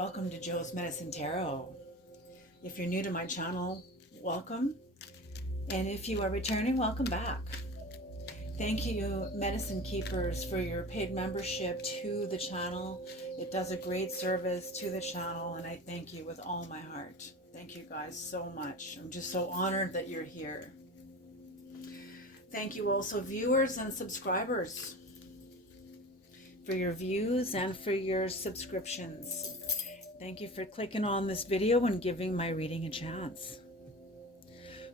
Welcome to Joe's Medicine Tarot. If you're new to my channel, welcome. And if you are returning, welcome back. Thank you, Medicine Keepers, for your paid membership to the channel. It does a great service to the channel, and I thank you with all my heart. Thank you guys so much. I'm just so honored that you're here. Thank you also, viewers and subscribers, for your views and for your subscriptions. Thank you for clicking on this video and giving my reading a chance.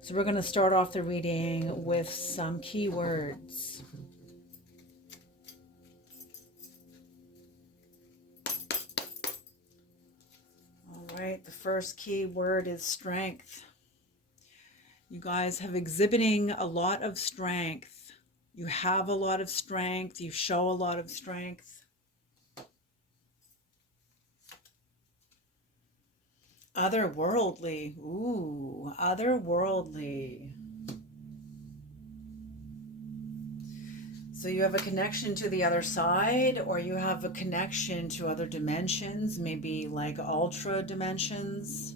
So we're going to start off the reading with some keywords. All right, the first key word is strength. You guys have exhibiting a lot of strength. You have a lot of strength. You show a lot of strength. Otherworldly. Ooh, otherworldly. So you have a connection to the other side, or you have a connection to other dimensions, maybe like ultra dimensions.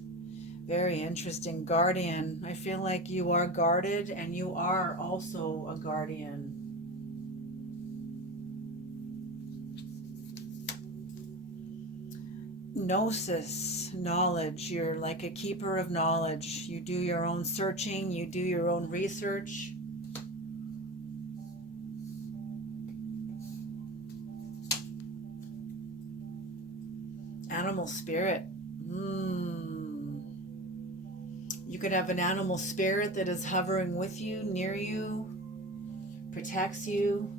Very interesting. Guardian. I feel like you are guarded and you are also a guardian. Gnosis, knowledge. You're like a keeper of knowledge. You do your own searching, you do your own research. Animal spirit. You could have an animal spirit that is hovering with you, near you, protects you.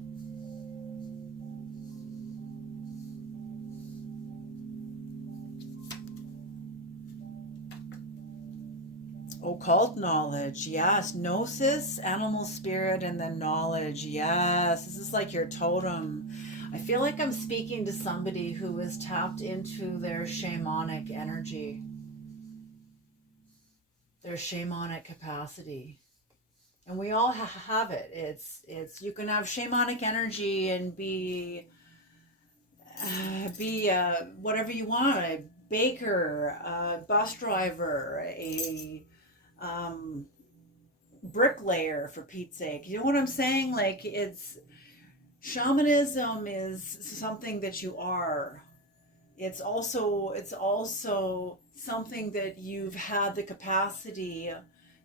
Occult knowledge, yes. Gnosis, animal spirit, and then knowledge, yes. This is like your totem. I feel like I'm speaking to somebody who is tapped into their shamanic energy, their shamanic capacity. And we all have it. It's you can have shamanic energy and be whatever you want, a baker, a bus driver, a bricklayer, for Pete's sake. You know what I'm saying? Like, it's shamanism is something that you are. It's also something that you've had the capacity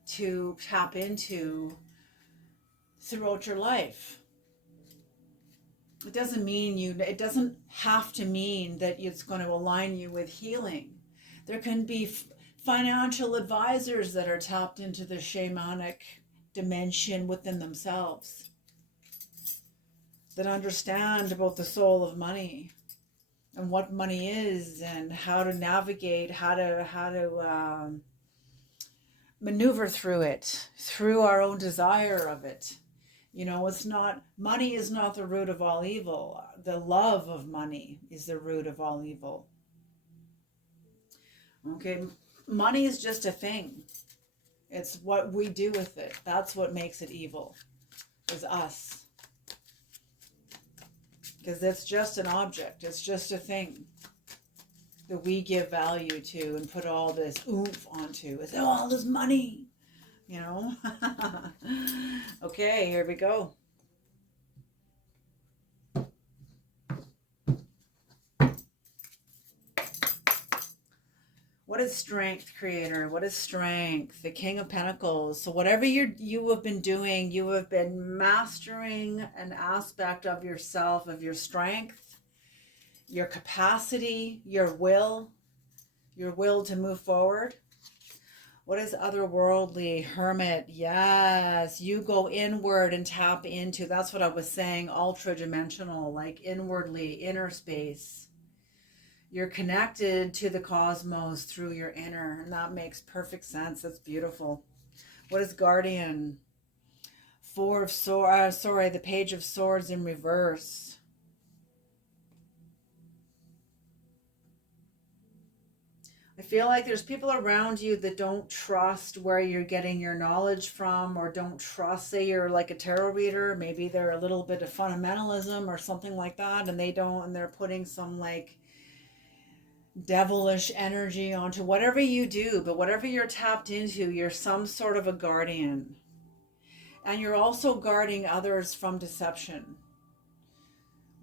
to tap into throughout your life. It doesn't have to mean that it's going to align you with healing. There can be financial advisors that are tapped into the shamanic dimension within themselves, that understand about the soul of money and what money is and how to navigate, how to maneuver through it, through our own desire of it. You know, money is not the root of all evil. The love of money is the root of all evil. Okay, money is just a thing. It's what we do with it. That's what makes it evil, is us. Because it's just an object. It's just a thing that we give value to and put all this oomph onto. It's all this money, you know. Okay, here we go. What is strength, creator? What is strength? The King of Pentacles. So whatever you have been doing, you have been mastering an aspect of yourself, of your strength, your capacity, your will to move forward. What is otherworldly? Hermit. Yes, you go inward and tap into. That's what I was saying. Ultra dimensional, like inwardly, inner space. You're connected to the cosmos through your inner, and that makes perfect sense. That's beautiful. What is guardian? The Page of Swords in reverse. I feel like there's people around you that don't trust where you're getting your knowledge from, or don't trust, say you're like a tarot reader, maybe they're a little bit of fundamentalism or something like that, and they're putting some like devilish energy onto whatever you do, but whatever you're tapped into, you're some sort of a guardian. And you're also guarding others from deception.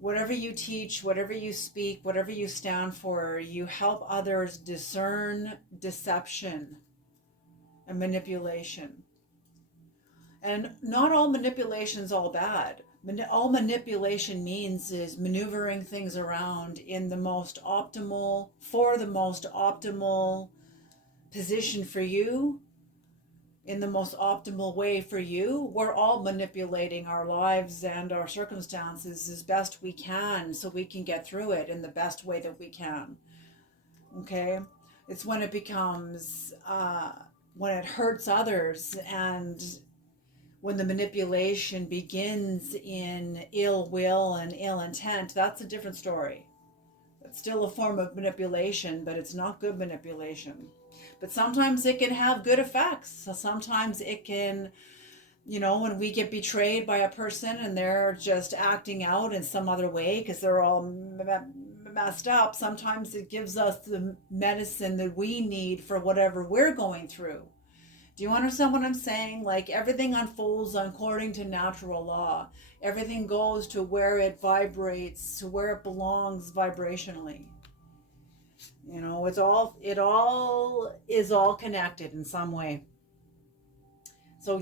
Whatever you teach, whatever you speak, whatever you stand for, you help others discern deception and manipulation. And not all manipulation is all bad. All manipulation means is maneuvering things around in the most optimal, for the most optimal position for you, in the most optimal way for you. We're all manipulating our lives and our circumstances as best we can so we can get through it in the best way that we can. Okay? It's when it becomes, when it hurts others and when the manipulation begins in ill will and ill intent, that's a different story. It's still a form of manipulation, but it's not good manipulation. But sometimes it can have good effects. So sometimes it can, when we get betrayed by a person and they're just acting out in some other way because they're all messed up, sometimes it gives us the medicine that we need for whatever we're going through. Do you understand what I'm saying? Like, everything unfolds according to natural law. Everything goes to where it vibrates, to where it belongs vibrationally. It all is all connected in some way. So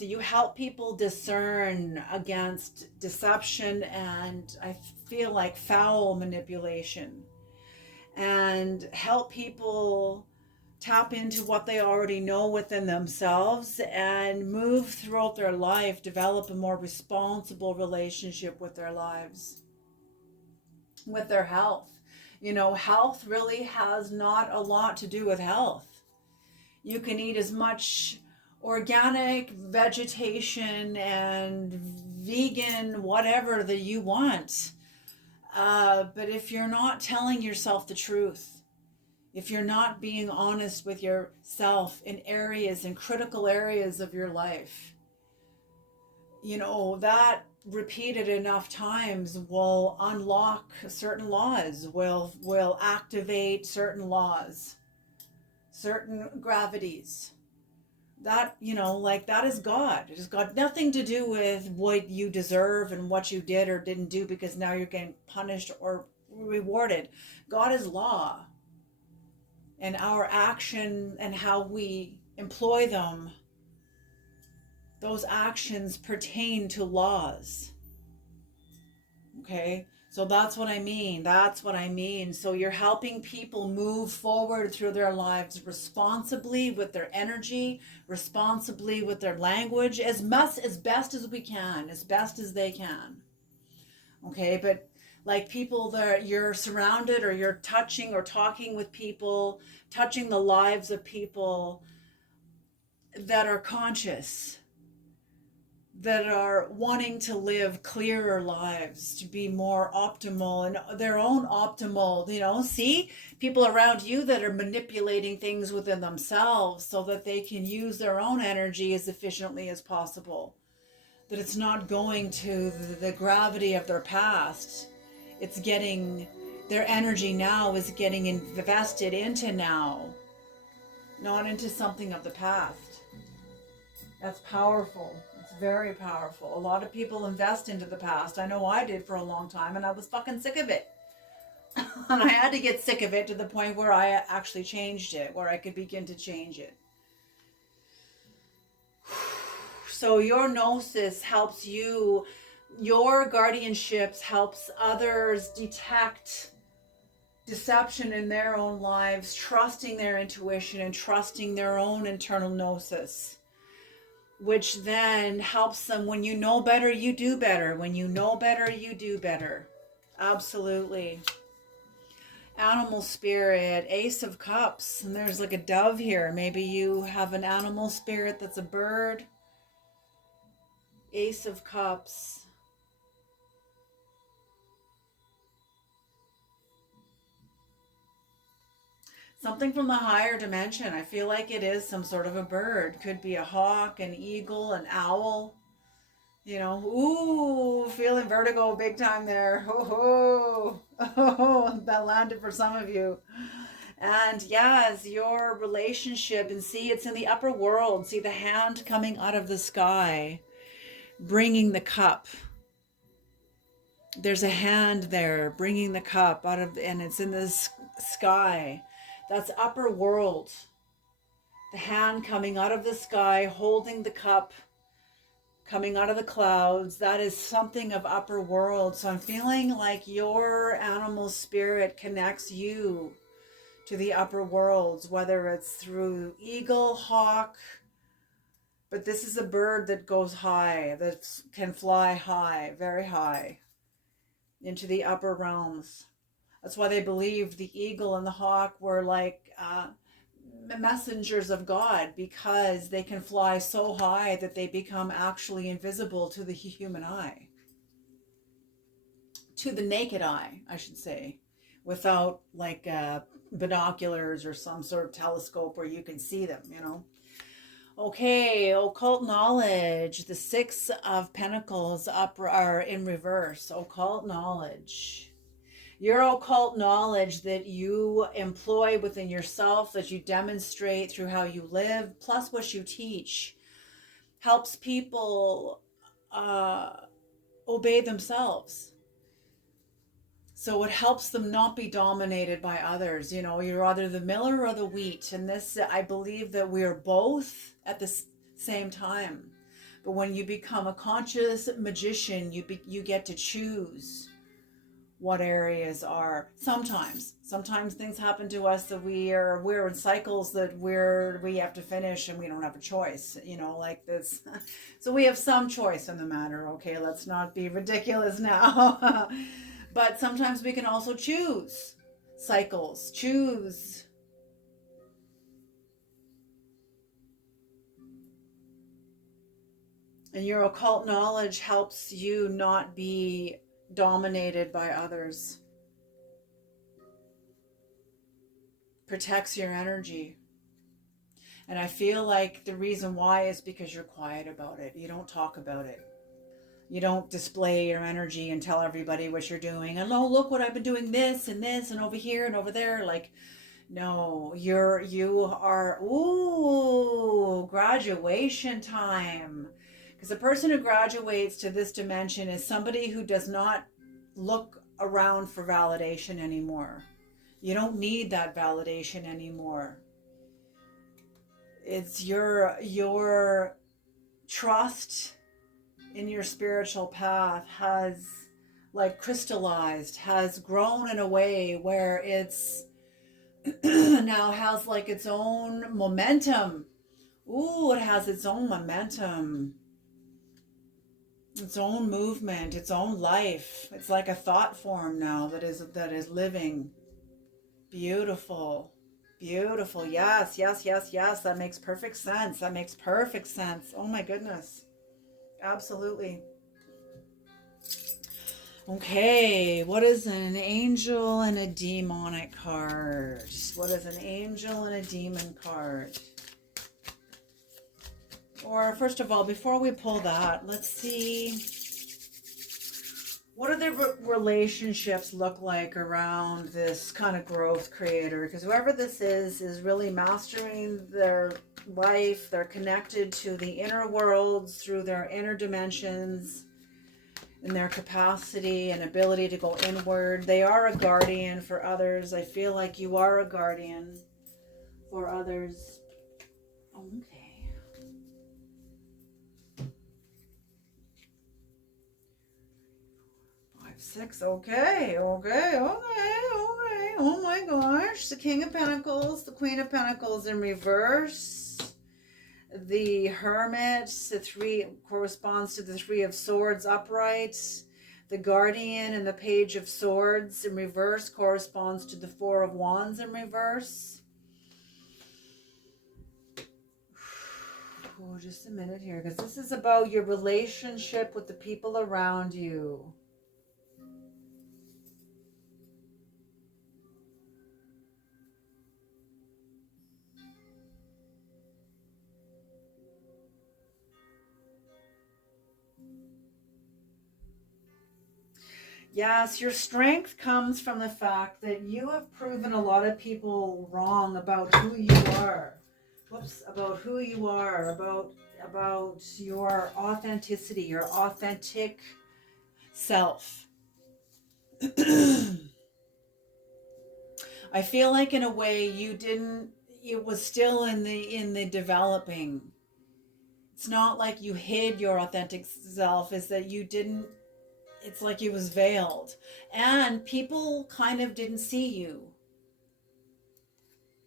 you help people discern against deception and I feel like foul manipulation, and help people tap into what they already know within themselves and move throughout their life, develop a more responsible relationship with their lives, with their health. Health really has not a lot to do with health. You can eat as much organic vegetation and vegan whatever that you want. But if you're not telling yourself the truth, if you're not being honest with yourself in critical areas of your life, that repeated enough times will unlock certain laws, will activate certain laws, certain gravities. That, that is God. It has got nothing to do with what you deserve and what you did or didn't do because now you're getting punished or rewarded. God is law. And our action and how we employ them, those actions pertain to laws. Okay? So that's what I mean. So you're helping people move forward through their lives responsibly with their energy, responsibly with their language, as best as we can, as best as they can. Okay? But like people that you're surrounded or you're touching or talking with people, touching the lives of people that are conscious, that are wanting to live clearer lives, to be more optimal and their own optimal, see people around you that are manipulating things within themselves so that they can use their own energy as efficiently as possible. That it's not going to the gravity of their past. It's getting, their energy now is getting invested into now, not into something of the past. That's powerful. It's very powerful. A lot of people invest into the past. I know I did for a long time and I was fucking sick of it. And I had to get sick of it to the point where I actually changed it, where I could begin to change it. So your gnosis helps you, your guardianships helps others detect deception in their own lives, trusting their intuition and trusting their own internal gnosis, which then helps them. When you know better, you do better. When you know better, you do better. Absolutely. Animal spirit, Ace of Cups, and there's like a dove here. Maybe you have an animal spirit that's a bird. Ace of Cups. Something from the higher dimension. I feel like it is some sort of a bird. Could be a hawk, an eagle, an owl. Ooh, feeling vertigo big time there. Oh, that landed for some of you. And yes, your relationship, and see, it's in the upper world. See the hand coming out of the sky, bringing the cup. There's a hand there bringing the cup out of, and it's in this sky. That's upper world. The hand coming out of the sky, holding the cup, coming out of the clouds. That is something of upper world. So I'm feeling like your animal spirit connects you to the upper worlds, whether it's through eagle, hawk, but this is a bird that goes high, that can fly high, very high, into the upper realms. That's why they believed the eagle and the hawk were like messengers of God, because they can fly so high that they become actually invisible to the human eye, to the naked eye, I should say, without like binoculars or some sort of telescope where you can see them, you know. Okay, occult knowledge. The Six of Pentacles up are in reverse. Occult knowledge. Your occult knowledge that you employ within yourself, that you demonstrate through how you live, plus what you teach, helps people obey themselves. So it helps them not be dominated by others. You know, you're either the miller or the wheat. And this, I believe that we are both at the same time. But when you become a conscious magician, you get to choose what areas are. Sometimes things happen to us that we're in cycles that we have to finish and we don't have a choice, you know, like this. So we have some choice in the matter. Okay, let's not be ridiculous now. But sometimes we can also choose cycles, choose. And your occult knowledge helps you not be dominated by others, protects your energy. And I feel like the reason why is because you're quiet about it. You don't talk about it. You don't display your energy and tell everybody what you're doing. And oh, look what I've been doing, this and over here and over there. Like, no, you are, ooh, graduation time. Because the person who graduates to this dimension is somebody who does not look around for validation anymore. You don't need that validation anymore. It's your trust in your spiritual path has like crystallized, has grown in a way where it's now has like its own momentum. Ooh, it has its own momentum, its own movement, its own life. It's like a thought form now that is living. Beautiful. Beautiful. Yes, yes, yes, yes. That makes perfect sense. That makes perfect sense. Oh my goodness. Absolutely. Okay, what is an angel and a demonic card? What is an angel and a demon card? Or first of all, before we pull that, let's see, what do the relationships look like around this kind of growth creator? Because whoever this is really mastering their life. They're connected to the inner worlds through their inner dimensions and their capacity and ability to go inward. They are a guardian for others. I feel like you are a guardian for others. Okay. 5, 6. Okay. Oh my gosh. The King of Pentacles, the Queen of Pentacles in reverse. The Hermit, the 3 corresponds to the 3 of Swords upright. The Guardian and the Page of Swords in reverse corresponds to the 4 of Wands in reverse. Oh, just a minute here, because this is about your relationship with the people around you. Yes, your strength comes from the fact that you have proven a lot of people wrong about who you are. Whoops, about who you are, about your authenticity, your authentic self. I feel like in a way you didn't, it was still in the developing. It's not like you hid your authentic self, is that you didn't, it's like it was veiled. And people kind of didn't see you.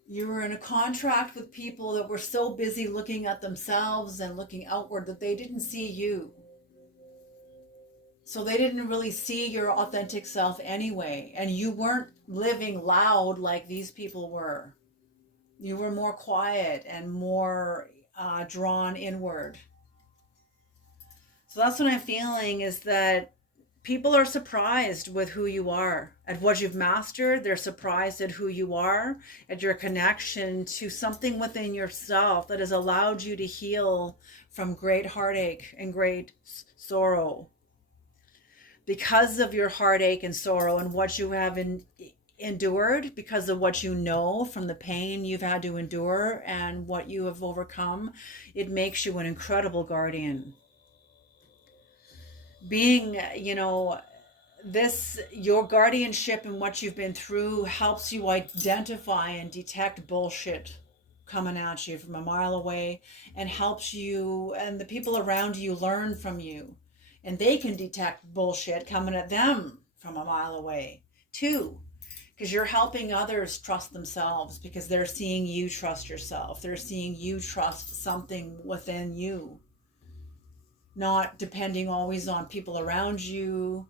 You were in a contract with people that were so busy looking at themselves and looking outward that they didn't see you. So they didn't really see your authentic self anyway. And you weren't living loud like these people were. You were more quiet and more drawn inward. So that's what I'm feeling, is that people are surprised with who you are, at what you've mastered. They're surprised at who you are, at your connection to something within yourself that has allowed you to heal from great heartache and great sorrow. Because of your heartache and sorrow and what you have endured, because of what you know from the pain you've had to endure and what you have overcome, it makes you an incredible guardian. Being, this, your guardianship and what you've been through helps you identify and detect bullshit coming at you from a mile away, and helps you and the people around you learn from you, and they can detect bullshit coming at them from a mile away too, because you're helping others trust themselves, because they're seeing you trust yourself. They're seeing you trust something within you, not depending always on people around you,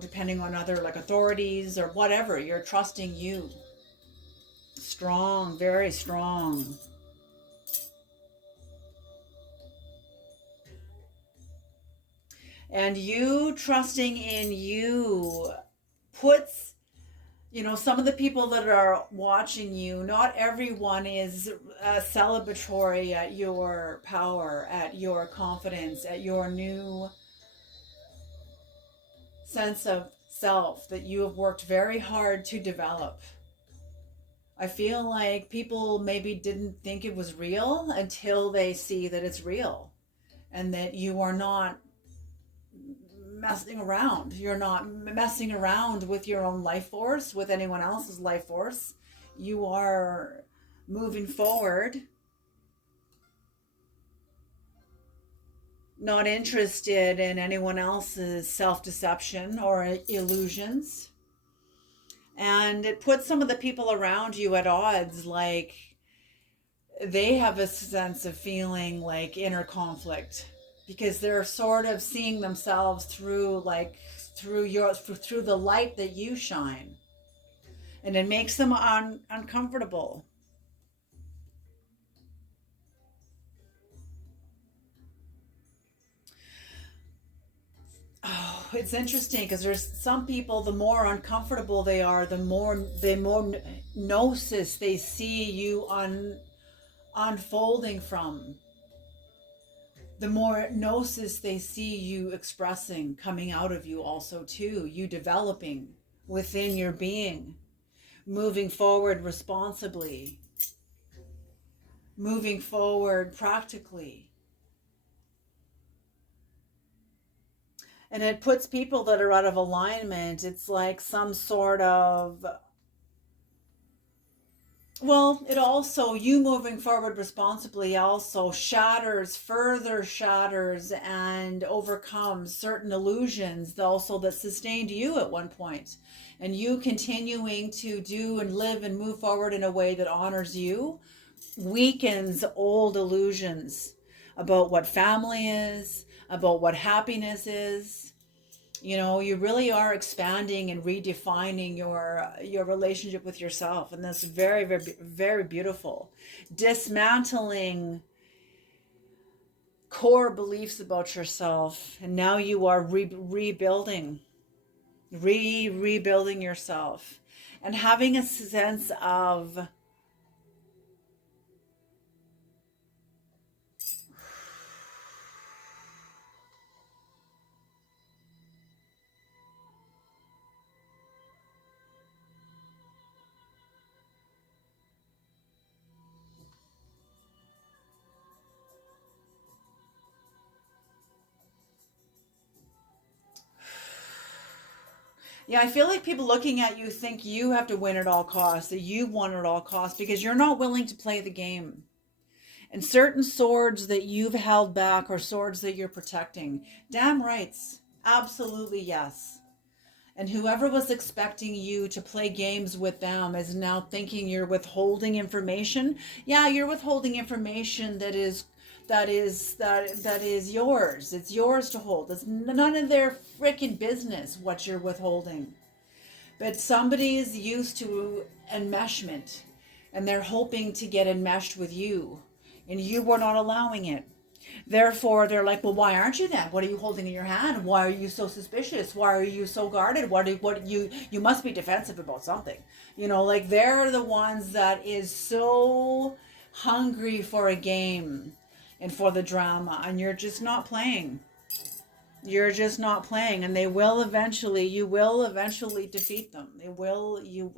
depending on other like authorities or whatever. You're trusting you. Strong, very strong. And you trusting in you puts, some of the people that are watching you, not everyone is celebratory at your power, at your confidence, at your new sense of self that you have worked very hard to develop. I feel like people maybe didn't think it was real until they see that it's real, and that you are not messing around. You're not messing around with your own life force, with anyone else's life force. You are moving forward, not interested in anyone else's self-deception or illusions. And it puts some of the people around you at odds, like they have a sense of feeling like inner conflict, because they're sort of seeing themselves through through the light that you shine, and it makes them uncomfortable. Oh, it's interesting, because there's some people, the more uncomfortable they are, the more gnosis they see you unfolding from, the more gnosis they see you expressing, coming out of you also too, you developing within your being, moving forward responsibly, moving forward practically. And it puts people that are out of alignment, it's like some sort of, well, it also, you moving forward responsibly also further shatters and overcomes certain illusions also that sustained you at one point. And you continuing to do and live and move forward in a way that honors you weakens old illusions about what family is, about what happiness is. You really are expanding and redefining your relationship with yourself, and that's very, very, very beautiful. Dismantling core beliefs about yourself, and now you are rebuilding yourself, and having a sense of Yeah, I feel like people looking at you think you have to win at all costs, that you won at all costs because you're not willing to play the game. And certain swords that you've held back or swords that you're protecting. Damn rights. Absolutely yes. And whoever was expecting you to play games with them is now thinking you're withholding information. Yeah, you're withholding information that is yours. It's yours to hold. It's none of their freaking business what you're withholding. But somebody is used to enmeshment and they're hoping to get enmeshed with you and you were not allowing it. Therefore, they're like, well, why aren't you then? What are you holding in your hand? Why are you so suspicious? Why are you so guarded? You must be defensive about something. Like they're the ones that is so hungry for a game and for the drama, and you're just not playing. You're just not playing, and you will eventually defeat them.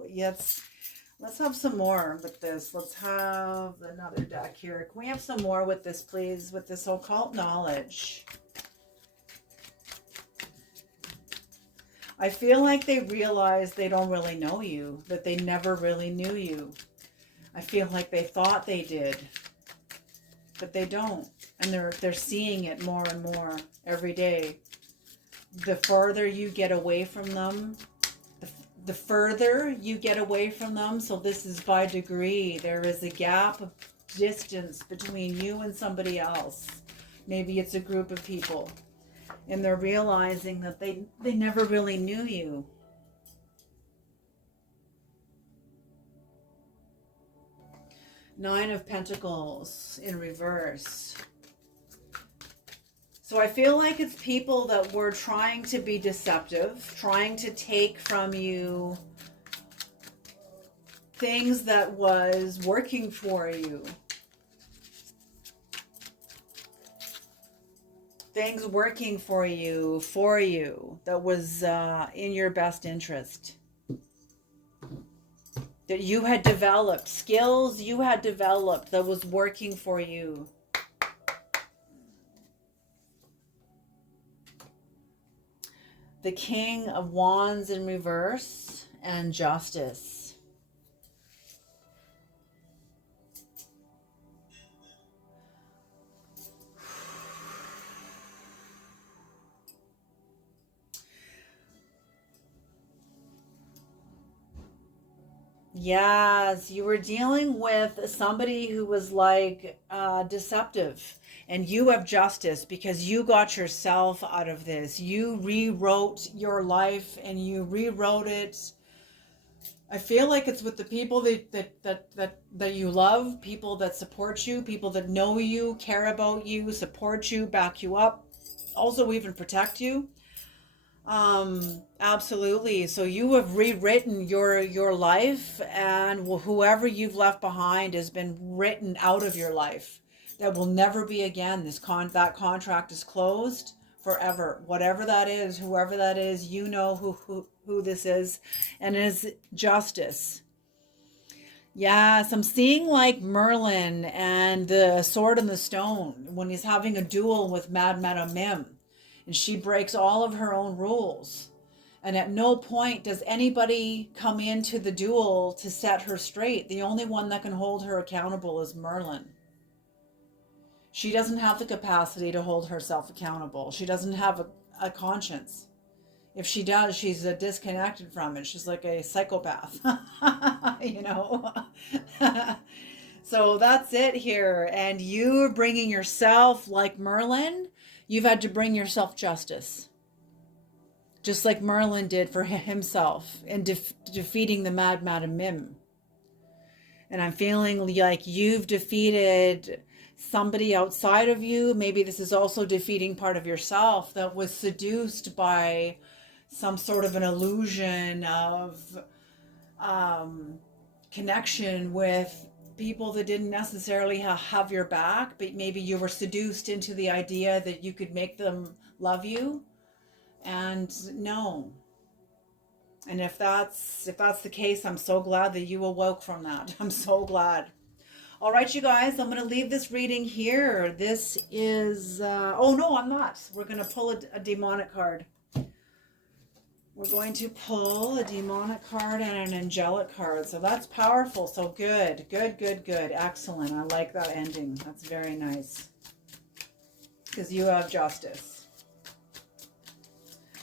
Yes. Let's have some more with this. Let's have another deck here. Can we have some more with this, please? With this occult knowledge. I feel like they realize they don't really know you, that they never really knew you. I feel like they thought they did, but they don't. And they're seeing it more and more every day. The further you get away from them, the further you get away from them, so this is by degree, there is a gap of distance between you and somebody else. Maybe it's a group of people, and they're realizing that they never really knew you. Nine of Pentacles in reverse. So I feel like it's people that were trying to be deceptive, trying to take from you things that was working for you. Things working for you, that was in your best interest. That you had developed, skills you had developed that was working for you. The King of Wands in reverse and Justice. Yes, you were dealing with somebody who was like deceptive. And you have justice because you got yourself out of this. You rewrote your life and you rewrote it. I feel like it's with the people that you love, people that support you, people that know you, care about you, support you, back you up, also even protect you. Absolutely. So you have rewritten your life, and whoever you've left behind has been written out of your life. That will never be again. That contract is closed forever. Whatever that is, whoever that is, you know who this is, and it is Justice. Yes, I'm seeing like Merlin and the Sword and the Stone when he's having a duel with Mad Madam Mim, and she breaks all of her own rules. And at no point does anybody come into the duel to set her straight. The only one that can hold her accountable is Merlin. She doesn't have the capacity to hold herself accountable. She doesn't have a conscience. If she does, she's disconnected from it. She's like a psychopath, you know. So that's it here. And you're bringing yourself, like Merlin, you've had to bring yourself justice. Just like Merlin did for himself in defeating the Mad Madam Mim. And I'm feeling like you've defeated somebody outside of you. Maybe this is also defeating part of yourself that was seduced by some sort of an illusion of connection with people that didn't necessarily have your back, but maybe you were seduced into the idea that you could make them love you. And no. And if that's the case, I'm so glad that you awoke from that. I'm so glad. All right, you guys, I'm going to leave this reading here. This is, oh no, I'm not. We're going to pull a demonic card. we're going to pull a demonic card and an angelic card. So that's powerful. So good, good, good, good. Excellent. I like that ending. That's very nice. Because you have justice.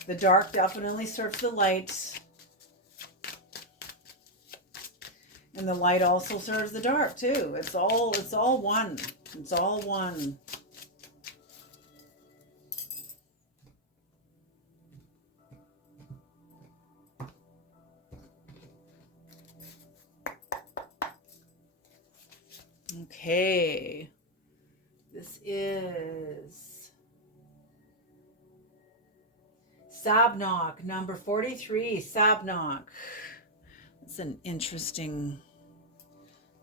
The dark definitely serves the light. And the light also serves the dark too. It's all one. It's all one. Okay. This is Sabnock, number 43, Sabnock. That's an interesting...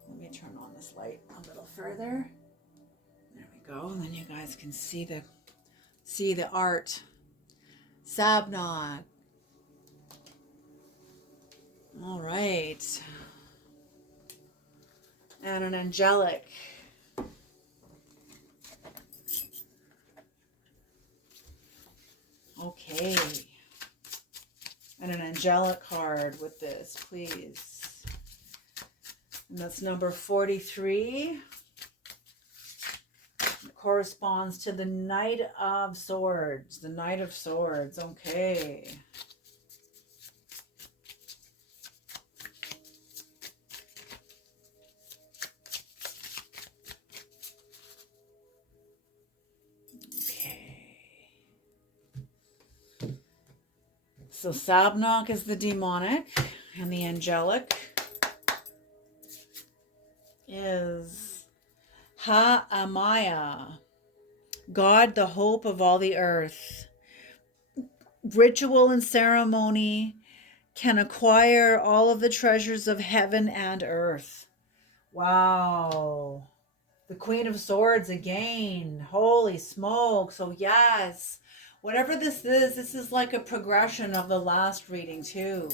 Let me turn on this light a little further. There we go. And then you guys can see the art. Sabnock. All right. And an angelic. Okay. And an angelic card with this, please. And that's number 43. It corresponds to the Knight of Swords. The Knight of Swords. Okay. So Sabnock is the demonic, and the angelic is Ha-Amaya, God, the hope of all the earth. Ritual and ceremony can acquire all of the treasures of heaven and earth. Wow. The Queen of Swords again. Holy smoke. So yes. Whatever this is like a progression of the last reading too.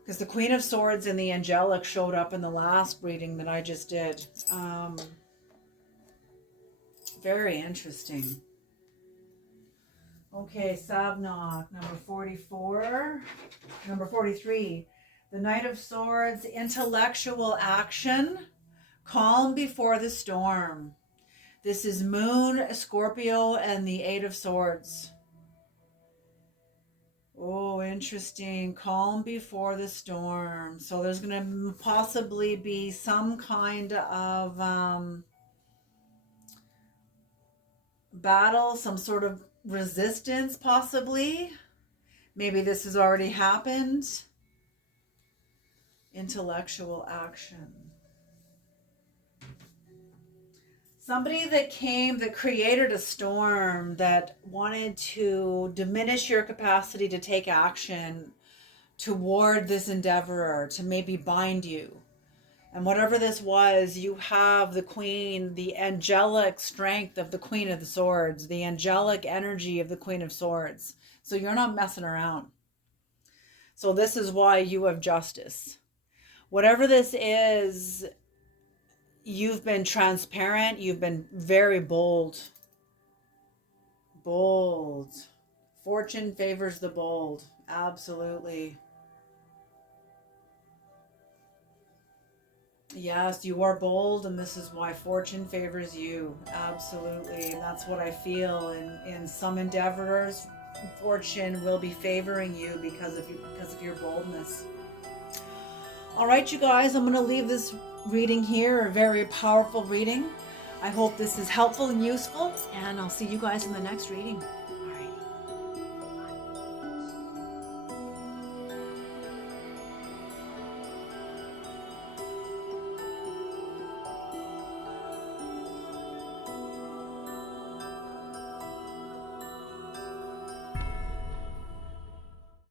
Because the Queen of Swords and the Angelic showed up in the last reading that I just did. Very interesting. Okay, Sabnock, number 44. Number 43. The Knight of Swords, intellectual action, calm before the storm. This is Moon, Scorpio, and the Eight of Swords. Oh, interesting. Calm before the storm. So there's going to possibly be some kind of battle, some sort of resistance, possibly. Maybe this has already happened. Intellectual action. Somebody that created a storm that wanted to diminish your capacity to take action toward this endeavor, to maybe bind you. And whatever this was, you have the Queen, the angelic strength of the Queen of the Swords, the angelic energy of the Queen of Swords. So you're not messing around. So this is why you have justice. Whatever this is, you've been transparent. You've been very bold. Bold. Fortune favors the bold. Absolutely. Yes, you are bold, and this is why fortune favors you. Absolutely. And that's what I feel in some endeavors. Fortune will be favoring you because of your boldness. All right, you guys, I'm going to leave this reading here, a very powerful reading. I hope this is helpful and useful, and I'll see you guys in the next reading.